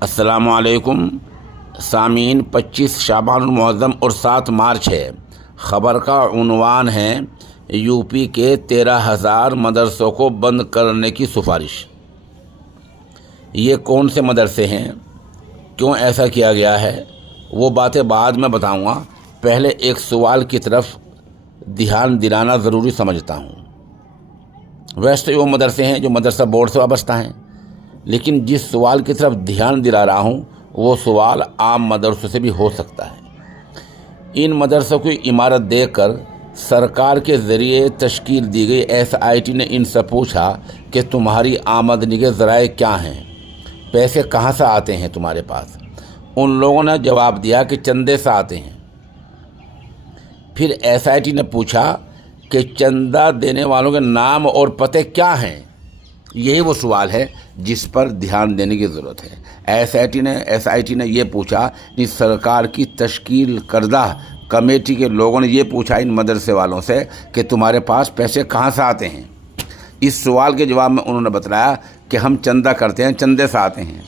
अस्सलामु अलैकुम सामीन। 25 शाबान मुअज़्ज़म और 7 मार्च है। ख़बर का उन्वान है यूपी के 13,000 मदरसों को बंद करने की सिफारिश। ये कौन से मदरसे हैं, क्यों ऐसा किया गया है, वो बातें बाद में बताऊंगा। पहले एक सवाल की तरफ ध्यान दिलाना ज़रूरी समझता हूँ। वैसे वो मदरसे हैं जो मदरसा बोर्ड से वाबस्ता हैं, लेकिन जिस सवाल की तरफ ध्यान दिला रहा हूँ वो सवाल आम मदरसों से भी हो सकता है। इन मदरसों की इमारत देखकर सरकार के ज़रिए तश्कील दी गई SIT ने इनसे पूछा कि तुम्हारी आमदनी के ज़राए क्या हैं, पैसे कहाँ से आते हैं तुम्हारे पास। उन लोगों ने जवाब दिया कि चंदे से आते हैं। फिर SIT ने पूछा कि चंदा देने वालों के नाम और पते क्या हैं। यही वो सवाल है जिस पर ध्यान देने की ज़रूरत है। SIT ने ये पूछा कि सरकार की तश्कील करदा कमेटी के लोगों ने ये पूछा इन मदरसे वालों से कि तुम्हारे पास पैसे कहाँ से आते हैं। इस सवाल के जवाब में उन्होंने बताया कि हम चंदा करते हैं, चंदे से आते हैं।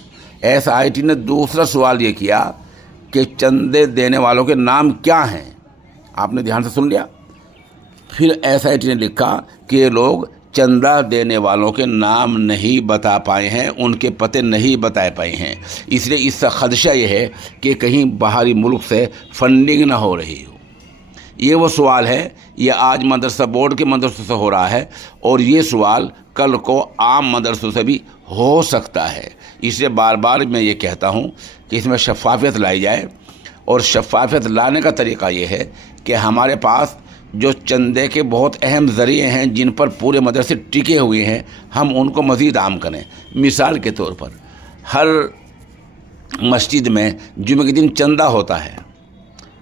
SIT ने दूसरा सवाल ये किया कि चंदे देने वालों के नाम क्या हैं। आपने ध्यान से सुन लिया। फिर SIT ने लिखा कि ये लोग चंदा देने वालों के नाम नहीं बता पाए हैं, उनके पते नहीं बताए पाए हैं, इसलिए इसका खदशा ये है कि कहीं बाहरी मुल्क से फंडिंग ना हो रही हो। ये वो सवाल है, ये आज मदरसा बोर्ड के मदरसों से हो रहा है और ये सवाल कल को आम मदरसों से भी हो सकता है। इसलिए बार बार मैं ये कहता हूँ कि इसमें शफ़ाफ़ियत लाई जाए, और शफ़ाफ़ियत लाने का तरीका ये है कि हमारे पास जो चंदे के बहुत अहम ज़रिए हैं जिन पर पूरे मदरसे टिके हुए हैं, हम उनको मज़ीद आम करें। मिसाल के तौर पर हर मस्जिद में जुमे के दिन चंदा होता है।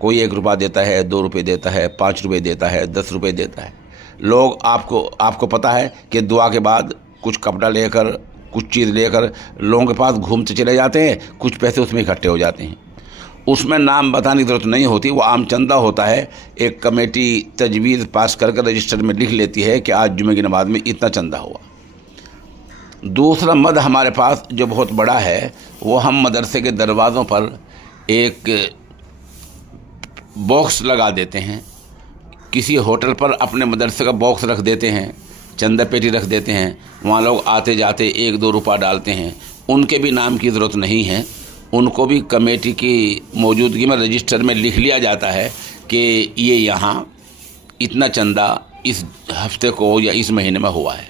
कोई 1 रुपया देता है, 2 रुपये देता है, 5 रुपये देता है, 10 रुपये देता है। लोग आपको पता है कि दुआ के बाद कुछ कपड़ा लेकर, कुछ चीज़ लेकर लोगों के पास घूमते चले जाते हैं, कुछ पैसे उसमें इकट्ठे हो जाते हैं। उसमें नाम बताने की ज़रूरत नहीं होती, वो आम चंदा होता है। एक कमेटी तजवीज़ पास करके रजिस्टर में लिख लेती है कि आज जुमे की नमाज में इतना चंदा हुआ। दूसरा मद हमारे पास जो बहुत बड़ा है, वो हम मदरसे के दरवाज़ों पर एक बॉक्स लगा देते हैं। किसी होटल पर अपने मदरसे का बॉक्स रख देते हैं, चंदा पेटी रख देते हैं, वहाँ लोग आते जाते 1-2 रुपया डालते हैं। उनके भी नाम की ज़रूरत नहीं है, उनको भी कमेटी की मौजूदगी में रजिस्टर में लिख लिया जाता है कि ये यहाँ इतना चंदा इस हफ्ते को या इस महीने में हुआ है।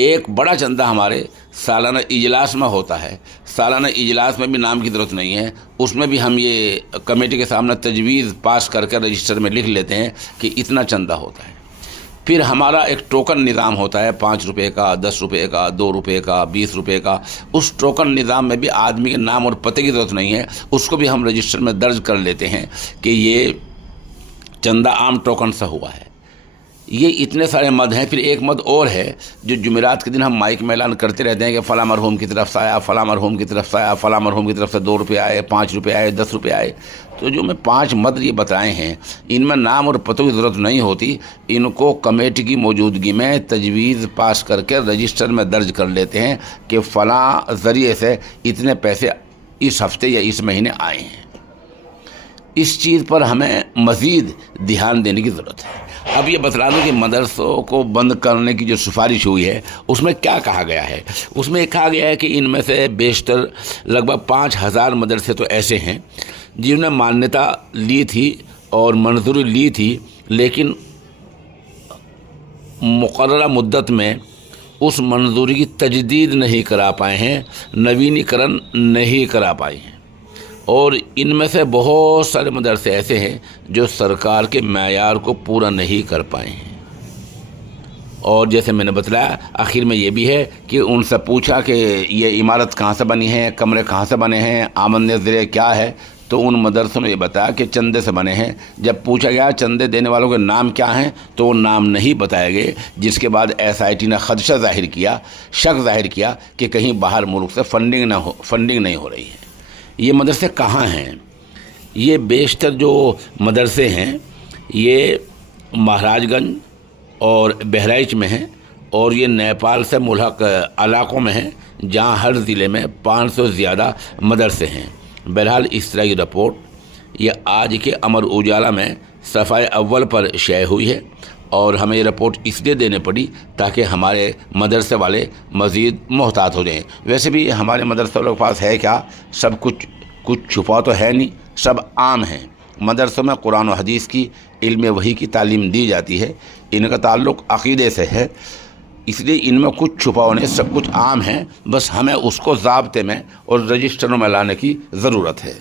एक बड़ा चंदा हमारे सालाना इजलास में होता है। सालाना इजलास में भी नाम की ज़रूरत नहीं है, उसमें भी हम ये कमेटी के सामने तजवीज़ पास करके रजिस्टर में लिख लेते हैं कि इतना चंदा होता है। फिर हमारा एक टोकन निज़ाम होता है, 5 रुपये का, 10 रुपये का, 2 रुपये का, 20 रुपये का। उस टोकन निज़ाम में भी आदमी के नाम और पते की ज़रूरत नहीं है, उसको भी हम रजिस्टर में दर्ज कर लेते हैं कि ये चंदा आम टोकन से हुआ है। ये इतने सारे मद हैं। फिर एक मद और है जो जुमेरात के दिन हम माइक में ऐलान करते रहते हैं कि फ़लाँ मरहूम की तरफ से आया, फ़लाँ मरहूम की तरफ से आया, फ़लाँ मरहूम की तरफ से 2 रुपये आए, 5 रुपये आए, 10 रुपये आए। तो जो मैं 5 मद ये बताए हैं, इनमें नाम और पतों की ज़रूरत नहीं होती। इनको कमेटी की मौजूदगी में तजवीज़ पास करके रजिस्टर में दर्ज कर लेते हैं कि फ़लाँ ज़रिए से इतने पैसे इस हफ्ते या इस महीने आए हैं। इस चीज़ पर हमें मज़ीद ध्यान देने की ज़रूरत है। अब ये बता दूं कि मदरसों को बंद करने की जो सिफारिश हुई है उसमें क्या कहा गया है। उसमें कहा गया है कि इनमें से बेशतर लगभग 5,000 मदरसे तो ऐसे हैं जिन्होंने मान्यता ली थी और मंजूरी ली थी, लेकिन मुकर्ररा मुद्दत में उस मंजूरी की तजदीद नहीं करा पाए हैं, नवीनीकरण नहीं करा पाए हैं। और इनमें से बहुत सारे मदरसे ऐसे हैं जो सरकार के मेयार को पूरा नहीं कर पाए हैं। और जैसे मैंने बताया, आखिर में ये भी है कि उनसे पूछा कि ये इमारत कहाँ से बनी है, कमरे कहाँ से बने हैं, आमदनी ज़रिए क्या है, तो उन मदरसों ने ये बताया कि चंदे से बने हैं। जब पूछा गया चंदे देने वालों के नाम क्या हैं, तो वो नाम नहीं बताए गए, जिसके बाद SIT ने खदशा ज़ाहिर किया, शक ज़ाहिर किया कि कहीं बाहर मुल्क से फंडिंग नहीं हो रही है। ये मदरसे कहाँ हैं? ये बेशतर जो मदरसे हैं ये महाराजगंज और बहराइच में हैं, اور یہ نیپال سے ملحق علاقوں میں ہیں جہاں ہر ضلع میں 500 سے زیادہ مدرسے ہیں۔ بہرحال اس طرح کی رپورٹ یہ آج کے امر اجالا میں صفحہ اول پر شائع ہوئی ہے، اور ہمیں یہ رپورٹ اس لیے دینے پڑی تاکہ ہمارے مدرسے والے مزید محتاط ہو جائیں۔ ویسے بھی ہمارے مدرسے والوں کے پاس ہے کیا، سب کچھ چھپا تو ہے نہیں، سب عام ہیں۔ مدرسوں میں قرآن و حدیث کی، علم وحی کی تعلیم دی جاتی ہے، ان کا تعلق عقیدے سے ہے، اس لیے ان میں کچھ چھپاؤ نہیں، سب کچھ عام ہیں، بس ہمیں اس کو ضابطے میں اور رجسٹروں میں لانے کی ضرورت ہے۔